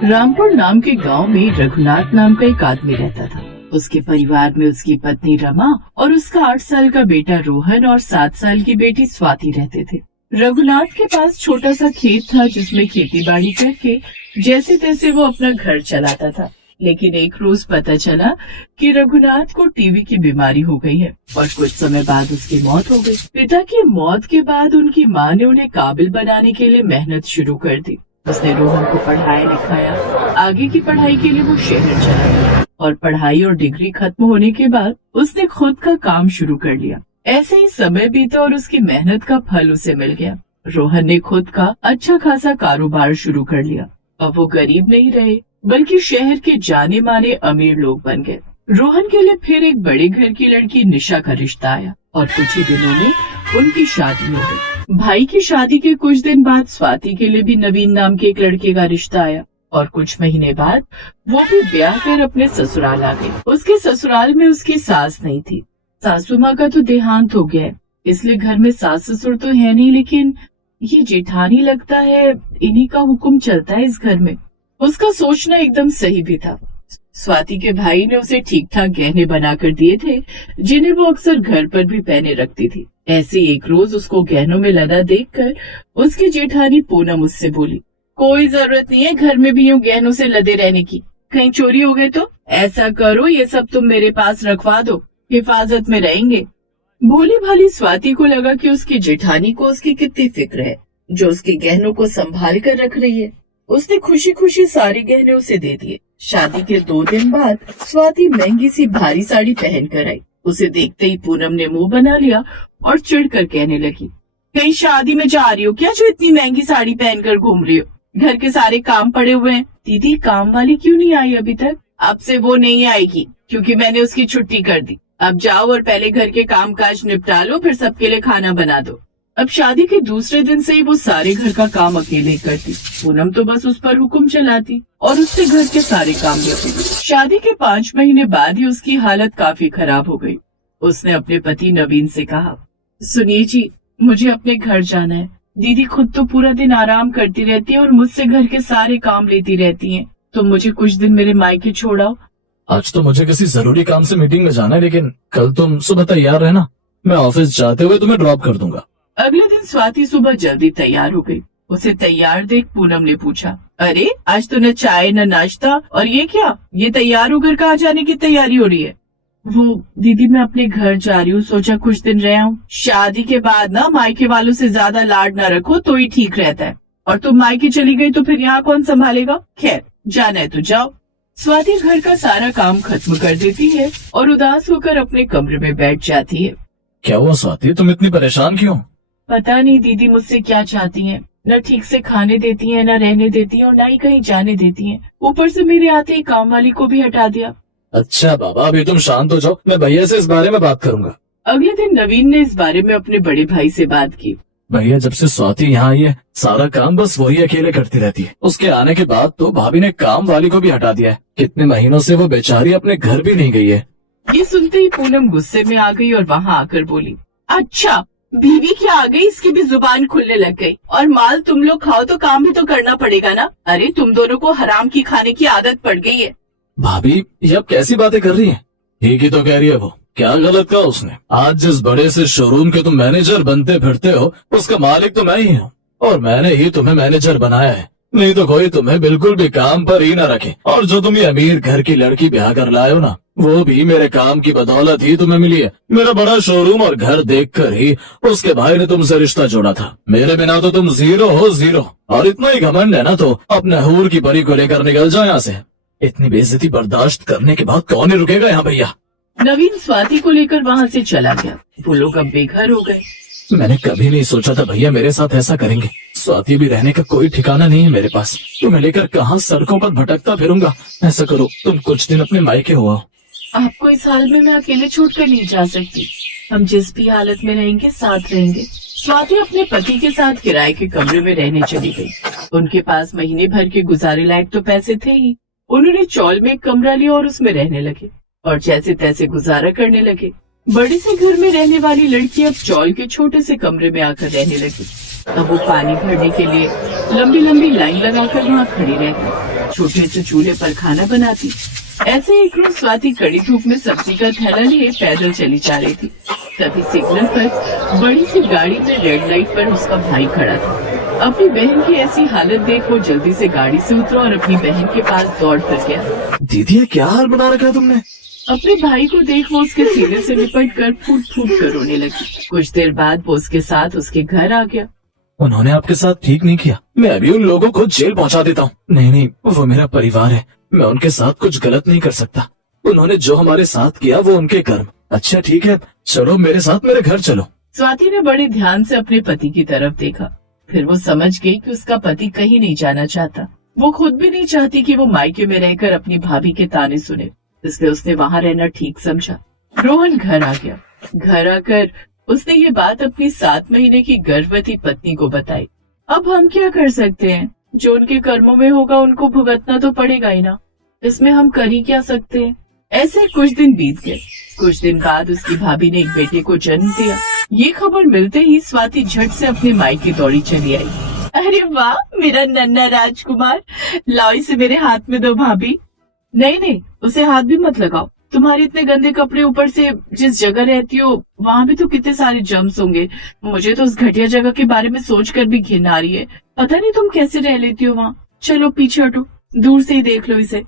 रामपुर नाम के गांव में रघुनाथ नाम का एक आदमी रहता था। उसके परिवार में उसकी पत्नी रमा और उसका 8 साल का बेटा रोहन और 7 साल की बेटी स्वाति रहते थे। रघुनाथ के पास छोटा सा खेत था जिसमें खेती बाड़ी करके जैसे तैसे वो अपना घर चलाता था। लेकिन एक रोज पता चला कि रघुनाथ को टीबी की बीमारी हो गई है और कुछ समय बाद उसकी मौत हो गई। पिता की मौत के बाद उनकी माँ ने उन्हें काबिल बनाने के लिए मेहनत शुरू कर दी। उसने रोहन को पढ़ाया लिखाया। आगे की पढ़ाई के लिए वो शहर चला गया और पढ़ाई और डिग्री खत्म होने के बाद उसने खुद का काम शुरू कर लिया। ऐसे ही समय बीता और उसकी मेहनत का फल उसे मिल गया। रोहन ने खुद का अच्छा खासा कारोबार शुरू कर लिया। अब वो गरीब नहीं रहे बल्कि शहर के जाने माने अमीर लोग बन गए। रोहन के लिए फिर एक बड़े घर की लड़की निशा का रिश्ता आया और कुछ ही दिनों में उनकी शादी हो गई। भाई की शादी के कुछ दिन बाद स्वाति के लिए भी नवीन नाम के एक लड़के का रिश्ता आया और कुछ महीने बाद वो भी ब्याह कर अपने ससुराल आ गई। उसके ससुराल में उसकी सास नहीं थी। सासू माँ का तो देहांत हो गया है, इसलिए घर में सास ससुर तो है नहीं, लेकिन ये जेठानी लगता है इन्हीं का हुक्म चलता है इस घर में। उसका सोचना एकदम सही भी था। स्वाति के भाई ने उसे ठीक ठाक गहने बनाकर दिए थे जिन्हें वो अक्सर घर पर भी पहने रखती थी। ऐसे एक रोज उसको गहनों में लदा देखकर उसकी जेठानी पूनम उससे बोली, कोई जरूरत नहीं है घर में भी यूं गहनों से लदे रहने की, कहीं चोरी हो गए तो ऐसा करो ये सब तुम मेरे पास रखवा दो, हिफाजत में रहेंगे। भोली भाली स्वाति को लगा कि उसकी जेठानी को उसकी कितनी फिक्र है जो उसके गहनों को संभाल कर रख रही है। उसने खुशी खुशी सारे गहने उसे दे दिए। शादी के 2 दिन बाद स्वाति महंगी सी भारी साड़ी पहन कर आई। उसे देखते ही पूनम ने मुंह बना लिया और चिढ़कर कहने लगी, कहीं शादी में जा रही हो क्या जो इतनी महंगी साड़ी पहनकर घूम रही हो? घर के सारे काम पड़े हुए हैं। दीदी काम वाली क्यों नहीं आई अभी तक? अब से वो नहीं आएगी क्योंकि मैंने उसकी छुट्टी कर दी। अब जाओ और पहले घर के काम काज निपटा लो, फिर सबके लिए खाना बना दो। अब शादी के दूसरे दिन से ही वो सारे घर का काम अकेले ही करती। पूनम तो बस उस पर हुक्म चलाती और उससे घर के सारे काम भी अपने। शादी के 5 महीने बाद ही उसकी हालत काफी खराब हो गई। उसने अपने पति नवीन से कहा, सुनिए जी, मुझे अपने घर जाना है। दीदी खुद तो पूरा दिन आराम करती रहती है और मुझसे घर के सारे काम लेती रहती है, तो मुझे कुछ दिन मेरे मायके छोड़ाओ। आज तो मुझे किसी जरूरी काम से मीटिंग में जाना है, लेकिन कल तुम सुबह तैयार रहना, मैं ऑफिस जाते हुए तुम्हें ड्रॉप कर दूंगा। अगले दिन स्वाति सुबह जल्दी तैयार हो गई। उसे तैयार देख पूनम ने पूछा, अरे आज तो न चाय न नाश्ता, और ये क्या, ये तैयार होकर कहाँ जाने की तैयारी हो रही है? वो दीदी मैं अपने घर जा रही हूँ, सोचा कुछ दिन रह आऊं। शादी के बाद ना मायके वालों से ज्यादा लाड न रखो तो ही ठीक रहता है, और तुम मायके चली गई तो फिर यहाँ कौन संभालेगा? खैर जाना है तो जाओ। स्वाति घर का सारा काम खत्म कर देती है और उदास होकर अपने कमरे में बैठ जाती है। क्या हुआ स्वाति, तुम इतनी परेशान क्यों? पता नहीं दीदी मुझसे क्या चाहती हैं। न ठीक से खाने देती हैं, न रहने देती हैं और न ही कहीं जाने देती हैं। ऊपर से मेरे आते ही काम वाली को भी हटा दिया। अच्छा बाबा, अभी तुम शांत हो जाओ, मैं भैया से इस बारे में बात करूंगा। अगले दिन नवीन ने इस बारे में अपने बड़े भाई से बात की। भैया जब से स्वाति यहाँ आई है सारा काम बस वही अकेले करती रहती है। उसके आने के बाद तो भाभी ने काम वाली को भी हटा दिया है। कितने महीनों से वो बेचारी अपने घर भी नहीं गई है। ये सुनते ही पूनम गुस्से में आ गई और वहाँ आकर बोली, अच्छा बीवी क्या आ गई, इसकी भी जुबान खुलने लग गई। और माल तुम लोग खाओ तो काम भी तो करना पड़ेगा ना। अरे तुम दोनों को हराम की खाने की आदत पड़ गई है। भाभी ये अब कैसी बातें कर रही है? ठीक ही तो कह रही है वो, क्या गलत कहा उसने? आज जिस बड़े से शोरूम के तुम मैनेजर बनते फिरते हो उसका मालिक तो मैं ही हूँ, और मैंने ही तुम्हें मैनेजर बनाया है, नहीं तो कोई तुम्हें बिल्कुल भी काम पर ही न रखे। और जो तुम ये अमीर घर की लड़की ब्याह कर लाए हो ना, वो भी मेरे काम की बदौलत ही तुम्हें मिली है। मेरा बड़ा शोरूम और घर देखकर ही उसके भाई ने तुमसे रिश्ता जोड़ा था। मेरे बिना तो तुम जीरो हो, जीरो। और इतना ही घमंड है ना तो अपने हूर की परी को लेकर निकल जाओ यहाँ से। इतनी बेइज्जती बर्दाश्त करने के बाद कौन ही रुकेगा यहाँ भैया। नवीन स्वाति को लेकर वहाँ से चला गया। वो लोग अब बेघर हो गए। मैंने कभी नहीं सोचा था भैया मेरे साथ ऐसा करेंगे। स्वाति भी रहने का कोई ठिकाना नहीं है मेरे पास। तुम्हें लेकर कहाँ सड़कों पर भटकता फिरूंगा। ऐसा करो तुम कुछ दिन अपने मायके हो आओ। आपको इस हाल में मैं अकेले छोड़कर नहीं जा सकती। हम जिस भी हालत में रहेंगे साथ रहेंगे। स्वाति अपने पति के साथ किराए के कमरे में रहने चली गई। उनके पास महीने भर के गुजारे लायक तो पैसे थे ही। उन्होंने चौल में एक कमरा लिया और उसमें रहने लगे और जैसे तैसे गुजारा करने लगे। बड़े से घर में रहने वाली लड़की अब चौल के छोटे से कमरे में आकर रहने लगी। अब वो पानी भरने के लिए लंबी लंबी लाइन लगाकर वहाँ खड़ी रह गई। छोटे से चूल्हे पर खाना बनाती। ऐसे एक रोज स्वाति कड़ी धूप में सब्जी का थैला लिए पैदल चली जा रही थी। तभी सिग्नल पर बड़ी सी गाड़ी में रेड लाइट पर उसका भाई खड़ा था। अपनी बहन की ऐसी हालत देख वो जल्दी से गाड़ी से उतरा और अपनी बहन के पास दौड़ कर गया। दीदी, क्या हाल बना रखा है तुमने? अपने भाई को देख वो उसके सीने से लिपट कर फूट फूट कर रोने लगी। कुछ देर बाद वो उसके साथ उसके घर आ गया। उन्होंने आपके साथ ठीक नहीं किया। मैं अभी उन लोगों को जेल पहुंचा देता हूँ। नहीं, वो मेरा परिवार है, मैं उनके साथ कुछ गलत नहीं कर सकता। उन्होंने जो हमारे साथ किया वो उनके कर्म। अच्छा ठीक है, चलो मेरे साथ मेरे घर चलो। स्वाति ने बड़े ध्यान से अपने पति की तरफ देखा। फिर वो समझ गई कि उसका पति कहीं नहीं जाना चाहता। वो खुद भी नहीं चाहती कि वो मायके में रहकर अपनी भाभी के ताने सुने, इसलिए उसने वहाँ रहना ठीक समझा। रोहन घर आ गया। घर आकर उसने ये बात अपनी 7 महीने की गर्भवती पत्नी को बताई। अब हम क्या कर सकते हैं, जो उनके कर्मों में होगा उनको भुगतना तो पड़ेगा ही ना, इसमें हम कर ही क्या सकते हैं। ऐसे कुछ दिन बीत गए। कुछ दिन बाद उसकी भाभी ने एक बेटे को जन्म दिया। ये खबर मिलते ही स्वाति झट से अपने मायके दौड़ी चली आई। अरे वाह, मेरा नन्हा राजकुमार, लाओ इसे मेरे हाथ में दो भाभी। नहीं, उसे हाथ भी मत लगाओ। तुम्हारे इतने गंदे कपड़े, ऊपर से जिस जगह रहती हो वहाँ भी तो कितने सारे जर्म्स होंगे। मुझे तो उस घटिया जगह के बारे में सोचकर भी घिन आ रही है। पता नहीं तुम कैसे रह लेती हो वहाँ। चलो पीछे हटो, दूर से ही देख लो इसे।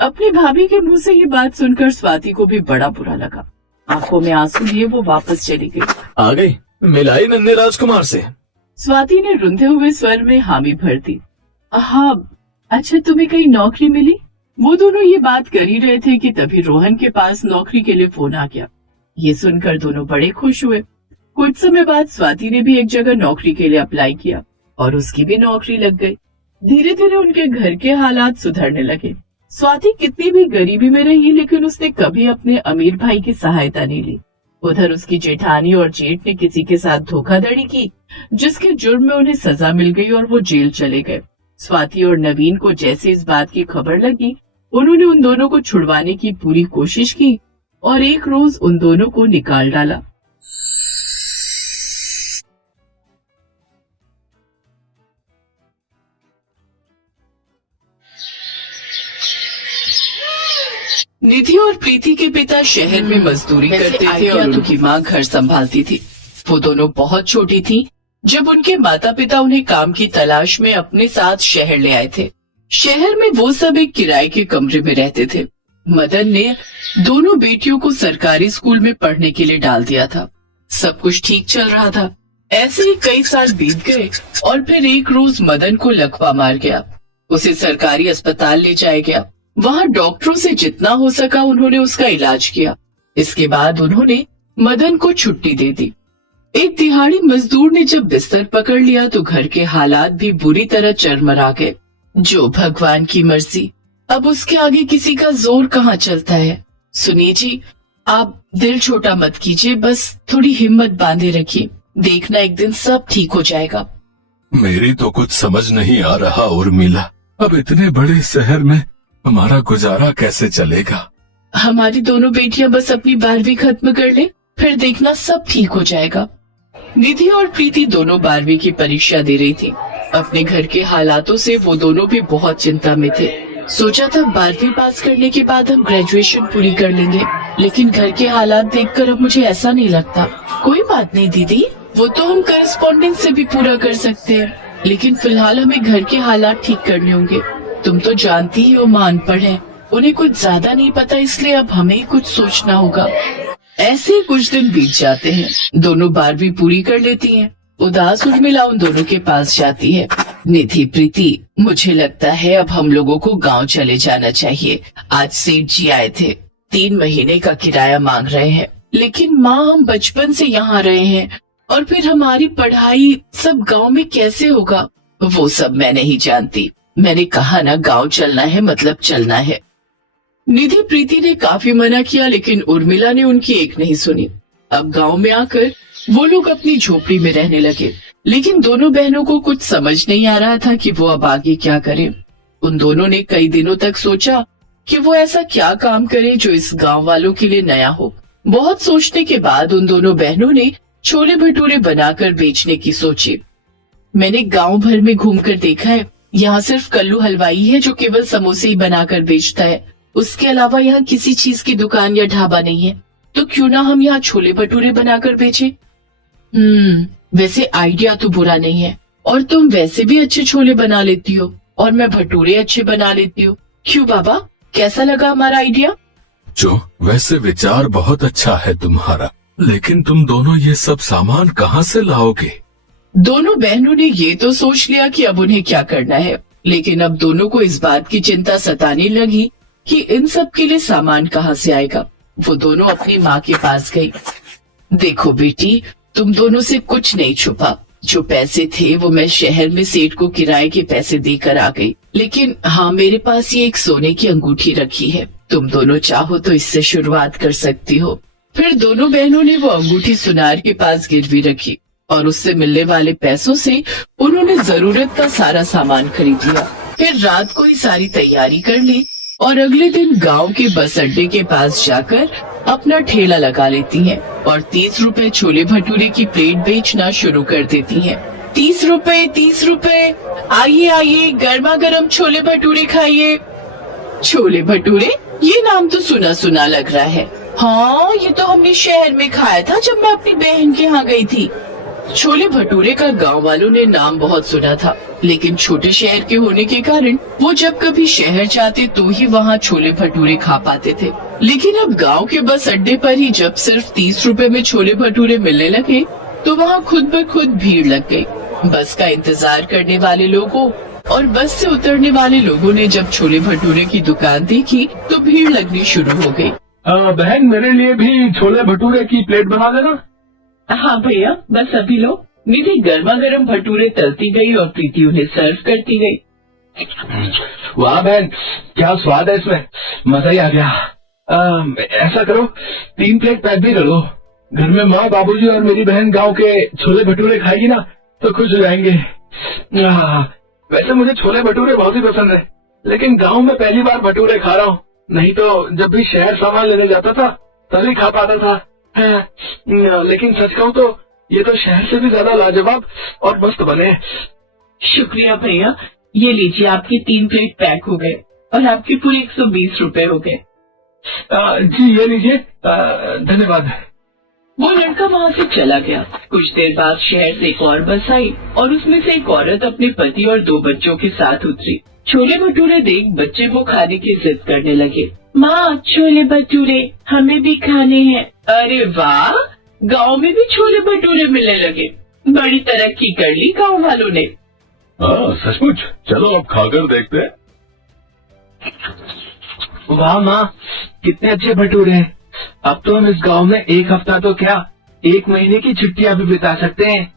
अपनी भाभी के मुंह से ये बात सुनकर स्वाति को भी बड़ा बुरा लगा। आंखों में आंसू लिए वो वापस चली गई। आ गई, मिलाई नन्हे राजकुमार से। स्वाति ने रुंधे हुए स्वर में हामी भर दी। हाँ, अच्छा तुम्हें कहीं नौकरी मिली? वो दोनों ये बात कर ही रहे थे कि तभी रोहन के पास नौकरी के लिए फोन आ गया। ये सुनकर दोनों बड़े खुश हुए। कुछ समय बाद स्वाति ने भी एक जगह नौकरी के लिए अप्लाई किया और उसकी भी नौकरी लग गई। धीरे धीरे उनके घर के हालात सुधरने लगे। स्वाति कितनी भी गरीबी में रही, लेकिन उसने कभी अपने अमीर भाई की सहायता नहीं ली। उधर उसकी जेठानी और जेठ ने किसी के साथ धोखाधड़ी की, जिसके जुर्म में उन्हें सजा मिल गई और वो जेल चले गए। स्वाति और नवीन को जैसे इस बात की खबर लगी, उन्होंने उन दोनों को छुड़वाने की पूरी कोशिश की और एक रोज उन दोनों को निकाल डाला। निधि और प्रीति के पिता शहर में मजदूरी करते थे और उनकी माँ घर संभालती थी। वो दोनों बहुत छोटी थी जब उनके माता पिता उन्हें काम की तलाश में अपने साथ शहर ले आए थे। शहर में वो सब एक किराए के कमरे में रहते थे। मदन ने दोनों बेटियों को सरकारी स्कूल में पढ़ने के लिए डाल दिया था। सब कुछ ठीक चल रहा था। ऐसे ही कई साल बीत गए और फिर एक रोज मदन को लकवा मार गया। उसे सरकारी अस्पताल ले जाया गया। वहाँ डॉक्टरों से जितना हो सका उन्होंने उसका इलाज किया। इसके बाद उन्होंने मदन को छुट्टी दे दी। एक दिहाड़ी मजदूर ने जब बिस्तर पकड़ लिया तो घर के हालात भी बुरी तरह चरमरा गए। जो भगवान की मर्जी, अब उसके आगे किसी का जोर कहाँ चलता है। सुनिए जी, आप दिल छोटा मत कीजिए, बस थोड़ी हिम्मत बांधे रखिए, देखना एक दिन सब ठीक हो जाएगा। मेरी तो कुछ समझ नहीं आ रहा उर्मिला, अब इतने बड़े शहर में हमारा गुजारा कैसे चलेगा? हमारी दोनों बेटियां बस अपनी 12वीं खत्म कर ले, फिर देखना सब ठीक हो जाएगा। निधि और प्रीति दोनों 12वीं की परीक्षा दे रही थी। अपने घर के हालातों से वो दोनों भी बहुत चिंता में थे। सोचा था 12वीं पास करने के बाद हम ग्रेजुएशन पूरी कर लेंगे, लेकिन घर के हालात देखकर अब मुझे ऐसा नहीं लगता। कोई बात नहीं दीदी, वो तो हम करस्पॉन्डेंस से भी पूरा कर सकते हैं, लेकिन फिलहाल हमें घर के हालात ठीक करने होंगे। तुम तो जानती ही हो मां अनपढ़ है, उन्हें कुछ ज्यादा नहीं पता, इसलिए अब हमें ही कुछ सोचना होगा। ऐसे कुछ दिन बीत जाते हैं। दोनों 12वीं पूरी कर लेती हैं। उदास उर्मिला उन दोनों के पास जाती है। निधि, प्रीति, मुझे लगता है अब हम लोगों को गांव चले जाना चाहिए। आज सेठ जी आए थे, 3 महीने का किराया मांग रहे हैं। लेकिन माँ, हम बचपन से यहाँ रहे हैं और फिर हमारी पढ़ाई सब गांव में कैसे होगा? वो सब मैं नहीं जानती। मैंने कहा ना, गांव चलना है मतलब चलना है। निधि प्रीति ने काफी मना किया, लेकिन उर्मिला ने उनकी एक नहीं सुनी। अब गांव में आकर वो लोग अपनी झोपड़ी में रहने लगे, लेकिन दोनों बहनों को कुछ समझ नहीं आ रहा था कि वो अब आगे क्या करें। उन दोनों ने कई दिनों तक सोचा कि वो ऐसा क्या काम करे जो इस गांव वालों के लिए नया हो। बहुत सोचने के बाद उन दोनों बहनों ने छोले भटूरे बनाकर बेचने की सोची। मैंने गांव भर में घूमकर देखा है, यहाँ सिर्फ कल्लू हलवाई है जो केवल समोसे ही बनाकर बेचता है। उसके अलावा यहाँ किसी चीज की दुकान या ढाबा नहीं है। तो क्यों ना हम यहाँ छोले भटूरे बनाकर बेचें? वैसे आइडिया तो बुरा नहीं है, और तुम वैसे भी अच्छे छोले बना लेती हो और मैं भटूरे अच्छे बना लेती हूँ। क्यों बाबा, कैसा लगा हमारा आइडिया? जो वैसे विचार बहुत अच्छा है तुम्हारा, लेकिन तुम दोनों ये सब सामान कहाँ से लाओगे? दोनों बहनों ने ये तो सोच लिया कि अब उन्हें क्या करना है, लेकिन अब दोनों को इस बात की चिंता सताने लगी कि इन सब के लिए सामान कहाँ से आएगा। वो दोनों अपनी माँ के पास गई। देखो बेटी, तुम दोनों से कुछ नहीं छुपा। जो पैसे थे वो मैं शहर में सेठ को किराए के पैसे देकर आ गई, लेकिन हाँ, मेरे पास ये एक सोने की अंगूठी रखी है। तुम दोनों चाहो तो इससे शुरुआत कर सकती हो। फिर दोनों बहनों ने वो अंगूठी सुनार के पास गिरवी रखी और उससे मिलने वाले पैसों से उन्होंने जरूरत का सारा सामान खरीद लिया। फिर रात को ही सारी तैयारी कर ली और अगले दिन गांव के बस अड्डे के पास जाकर अपना ठेला लगा लेती हैं और 30 रुपए छोले भटूरे की प्लेट बेचना शुरू कर देती हैं। 30 रुपए, 30 रुपए, आइए आइए, गर्मा गर्म छोले भटूरे खाइए। छोले भटूरे, ये नाम तो सुना सुना लग रहा है। हाँ, ये तो हमने शहर में खाया था जब मैं अपनी बहन के यहाँ गई थी। छोले भटूरे का गांव वालों ने नाम बहुत सुना था, लेकिन छोटे शहर के होने के कारण वो जब कभी शहर जाते तो ही वहाँ छोले भटूरे खा पाते थे। लेकिन अब गांव के बस अड्डे पर ही जब सिर्फ 30 रुपए में छोले भटूरे मिलने लगे तो वहाँ खुद ब खुद भीड़ लग गई। बस का इंतजार करने वाले लोगों और बस से उतरने वाले लोगों ने जब छोले भटूरे की दुकान देखी तो भीड़ लगनी शुरू हो गई। बहन, मेरे लिए भी छोले भटूरे की प्लेट बना देना। हाँ भैया, बस अभी लो। निधि गर्मा गर्म भटूरे तलती गई और प्रीति उन्हें सर्व करती गई। वाह बहन, क्या स्वाद है इसमें, मजा ही आ गया। ऐसा करो, 3 प्लेट पैक भी कर लो। घर में माँ, बाबूजी और मेरी बहन गांव के छोले भटूरे खाएगी ना तो खुश हो जाएंगे। वैसे मुझे छोले भटूरे बहुत ही पसंद है, लेकिन गांव में पहली बार भटूरे खा रहा हूँ। नहीं तो जब भी शहर सामान लेने जाता था तभी खा पाता था। लेकिन सच कहूँ तो ये तो शहर से भी ज्यादा लाजवाब और मस्त बने। शुक्रिया भैया, ये लीजिए, आपकी 3 प्लेट पैक हो गए और आपके पूरे 120 रुपए हो गए। जी ये लीजिए, धन्यवाद। वो लड़का वहाँ से चला गया। कुछ देर बाद शहर से एक और बस आई और उसमें से एक औरत अपने पति और 2 बच्चों के साथ उतरी। छोले भटूरे देख बच्चे वो खाने की जिद करने लगे। माँ, छोले भटूरे हमें भी खाने हैं। अरे वाह, गांव में भी छोले भटूरे मिलने लगे। बड़ी तरक्की कर ली गांव वालों ने। सचमुच, चलो अब खाकर देखते हैं। वाह माँ, कितने अच्छे भटूरे हैं। अब तो हम इस गांव में 1 हफ्ता तो क्या, 1 महीने की छुट्टियां भी बिता सकते हैं।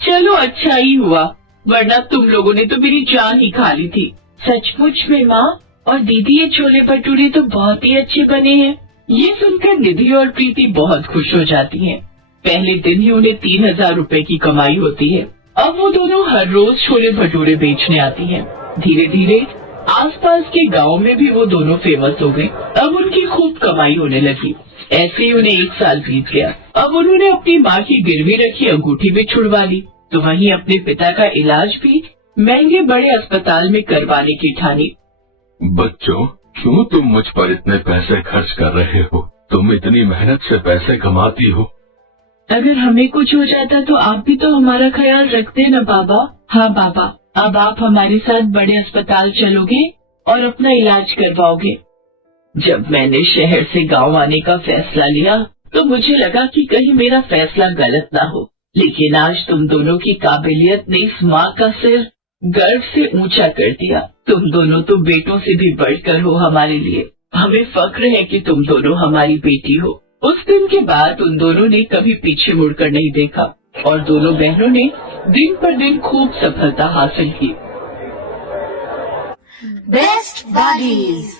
चलो अच्छा ही हुआ, वरना तुम लोगों ने तो मेरी जान ही खा ली थी। सचमुच में माँ और दीदी, ये छोले भटूरे तो बहुत ही अच्छे बने हैं। ये सुनकर निधि और प्रीति बहुत खुश हो जाती हैं। पहले दिन ही उन्हें 3000 रुपए की कमाई होती है। अब वो दोनों हर रोज छोले भटूरे बेचने आती हैं। धीरे धीरे आसपास के गांव में भी वो दोनों फेमस हो गए। अब उनकी खूब कमाई होने लगी। ऐसे ही उन्हें 1 साल बीत गया। अब उन्होंने अपनी माँ की गिरवी रखी अंगूठी भी छुड़वा ली, तो वहीं अपने पिता का इलाज भी महंगे बड़े अस्पताल में करवाने की ठानी। बच्चों, क्यों तुम मुझ पर इतने पैसे खर्च कर रहे हो? तुम इतनी मेहनत से पैसे कमाती हो। अगर हमें कुछ हो जाता तो आप भी तो हमारा ख्याल रखते न बाबा। हाँ बाबा, अब आप हमारे साथ बड़े अस्पताल चलोगे और अपना इलाज करवाओगे। जब मैंने शहर से गांव आने का फैसला लिया तो मुझे लगा कि कहीं मेरा फैसला गलत ना हो, लेकिन आज तुम दोनों की काबिलियत ने इस माँ का सिर गर्व से ऊंचा कर दिया। तुम दोनों तो बेटों से भी बढ़कर हो हमारे लिए। हमें फक्र है कि तुम दोनों हमारी बेटी हो। उस दिन के बाद उन दोनों ने कभी पीछे मुड़कर नहीं देखा और दोनों बहनों ने दिन पर दिन खूब सफलता हासिल की। Best Buddies